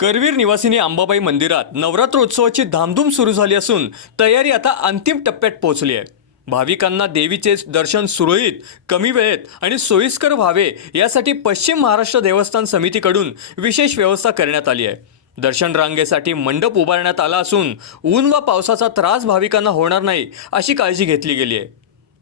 करवीर निवासिनी अंबाबाई मंदिरात नवरात्रोत्सवाची धामधूम सुरू झाली असून तयारी आता अंतिम टप्प्यात पोहोचली आहे. भाविकांना देवीचे दर्शन सुरळीत कमी वेळेत आणि सोयीस्कर व्हावे यासाठी पश्चिम महाराष्ट्र देवस्थान समितीकडून विशेष व्यवस्था करण्यात आली आहे. दर्शन रांगेसाठी मंडप उभारण्यात आला असून ऊन व पावसाचा त्रास भाविकांना होणार नाही अशी काळजी घेतली गेली आहे.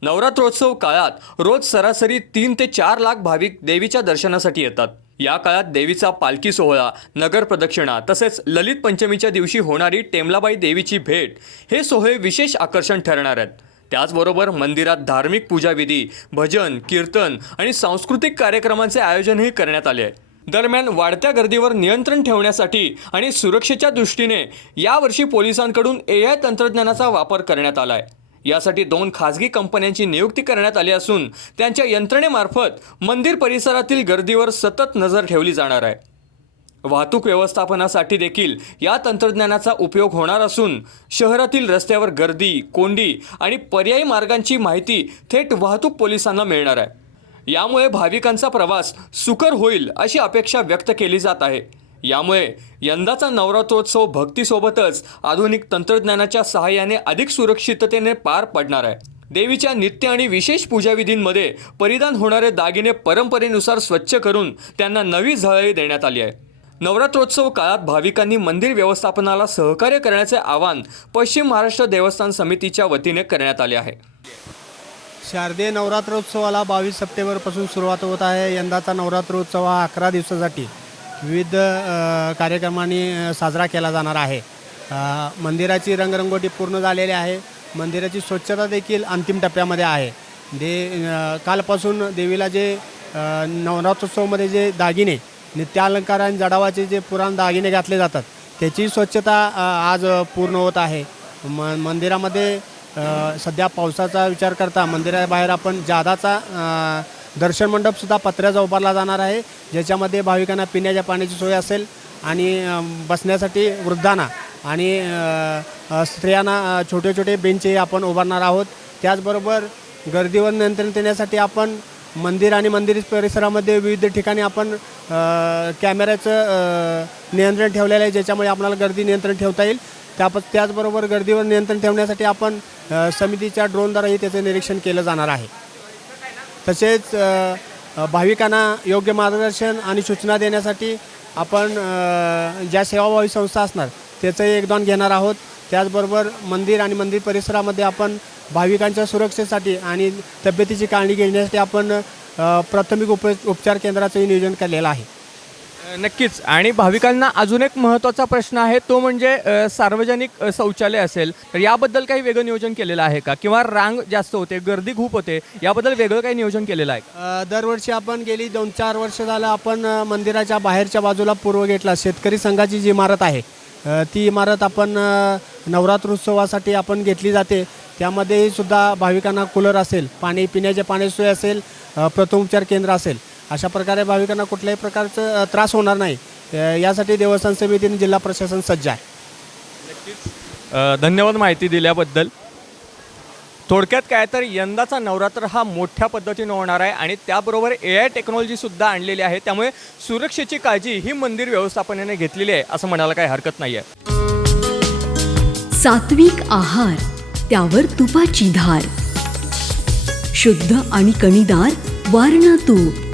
नवरात्रोत्सव काळात रोज सरासरी तीन ते चार लाख भाविक देवीच्या दर्शनासाठी येतात. या काळात देवीचा पालखी सोहळा नगर प्रदक्षिणा तसेच ललित पंचमीच्या दिवशी होणारी टेमलाबाई देवीची भेट हे सोहळे विशेष आकर्षण ठरणार आहेत. त्याचबरोबर मंदिरात धार्मिक पूजाविधी भजन कीर्तन आणि सांस्कृतिक कार्यक्रमांचे आयोजनही करण्यात आले आहे. दरम्यान वाढत्या गर्दीवर नियंत्रण ठेवण्यासाठी आणि सुरक्षेच्या दृष्टीने यावर्षी पोलिसांकडून ए आय तंत्रज्ञानाचा वापर करण्यात आला आहे. यासाठी दोन खासगी कंपन्यांची नियुक्ती करण्यात आली असून त्यांच्या यंत्रणेमार्फत मंदिर परिसरातील गर्दीवर सतत नजर ठेवली जाणार आहे. वाहतूक व्यवस्थापनासाठी देखील या तंत्रज्ञानाचा उपयोग होणार असून शहरातील रस्त्यावर गर्दी कोंडी आणि पर्यायी मार्गांची माहिती थेट वाहतूक पोलिसांना मिळणार आहे. यामुळे भाविकांचा प्रवास सुकर होईल अशी अपेक्षा व्यक्त केली जात आहे. यामुळे यंदाचा नवरात्रोत्सव भक्तीसोबतच आधुनिक तंत्रज्ञानाच्या सहाय्याने अधिक सुरक्षिततेने पार पडणार आहे. देवीच्या नित्य आणि विशेष पूजाविधींमध्ये परिधान होणारे दागिने परंपरेनुसार स्वच्छ करून त्यांना नवी झळई देण्यात आली आहे. नवरात्रोत्सव काळात भाविकांनी मंदिर व्यवस्थापनाला सहकार्य करण्याचे आवाहन पश्चिम महाराष्ट्र देवस्थान समितीच्या वतीने करण्यात आले आहे. शारदीय नवरात्रोत्सवाला बावीस सप्टेंबरपासून सुरुवात होत आहे. यंदाचा नवरात्रोत्सव हा अकरा दिवसासाठी विविध कार्यक्रमांनी साजरा केला जाणार आहे. मंदिराची रंगरंगोटी पूर्ण झालेली आहे. मंदिराची स्वच्छता देखील अंतिम टप्प्यामध्ये आहे. दे कालपासून देवीला जे नवरात्रोत्सवमध्ये जे दागिने नित्यालंकार आणि जडावाचे जे पुराण दागिने घातले जातात त्याची स्वच्छता आज पूर्ण होत आहे. म मंदिरामध्ये सध्या पावसाचा विचार करता मंदिराबाहेर आपण जादाचा दर्शन मंडपसुद्धा पत्र्याचा उभारला जाणार आहे. ज्याच्यामध्ये भाविकांना पिण्याच्या पाण्याची सोय असेल आणि बसण्यासाठी वृद्धांना आणि स्त्रियांना छोटे छोटे बेंचही आपण उभारणार आहोत. त्याचबरोबर गर्दीवर नियंत्रण देण्यासाठी आपण मंदिर आणि मंदिर परिसरामध्ये विविध ठिकाणी आपण कॅमेऱ्याचं नियंत्रण ठेवलेलं आहे ज्याच्यामुळे आपल्याला गर्दी नियंत्रण ठेवता येईल. त्या त्याचबरोबर गर्दीवर नियंत्रण ठेवण्यासाठी आपण समितीच्या ड्रोनद्वाराही त्याचं निरीक्षण केलं जाणार आहे. तसेच भाविकांना योग्य मार्गदर्शन आणि सूचना देण्यासाठी आपण ज्या सेवाभावी संस्था असणार त्याचंही योगदान घेणार आहोत. त्याचबरोबर मंदिर आणि मंदिर परिसरामध्ये आपण भाविकांच्या सुरक्षेसाठी आणि तब्येतीची काळजी घेण्यासाठी आपण प्राथमिक उप उपचार केंद्राचंही नियोजन केलेलं आहे. नक्कीच. आणि भाविकांना अजून एक महत्त्वाचा प्रश्न आहे तो म्हणजे सार्वजनिक शौचालय असेल तर याबद्दल काही वेगळं नियोजन केलेलं आहे का? किंवा रांग जास्त होते गर्दी खूप होते याबद्दल वेगळं काही नियोजन केलेलं आहे दरवर्षी आपण गेली दोन चार वर्ष झालं आपण मंदिराच्या बाहेरच्या बाजूला पूर्व गेटला शेतकरी संघाची जी इमारत आहे ती इमारत आपण नवरात्र नवरात्रोत्सवासाठी आपण घेतली जाते. त्यामध्येही सुद्धा भाविकांना कूलर असेल पाणी पिण्याचे पाण्याची सोय असेल प्रथमोपचार केंद्र असेल. अशा प्रकारे भाविकांना कुठल्याही प्रकारचं त्रास होणार नाही. यासाठी देवस्थान समितीने जिल्हा प्रशासन सज्ज आहे. धन्यवाद माहिती दिल्याबद्दल. थोडक्यात काय तर यंदाचा नवरात्र हा मोठ्या पद्धतीनं होणार आहे आणि त्याबरोबर ए आय टेक्नॉलॉजीसुद्धा आणलेली आहे. त्यामुळे सुरक्षेची काळजी ही मंदिर व्यवस्थापनाने घेतलेली आहे असं म्हणायला काही हरकत नाही आहे सात्विक आहार त्यावर तुपाची धार. शुद्ध आणि कणीदार वारणा तूप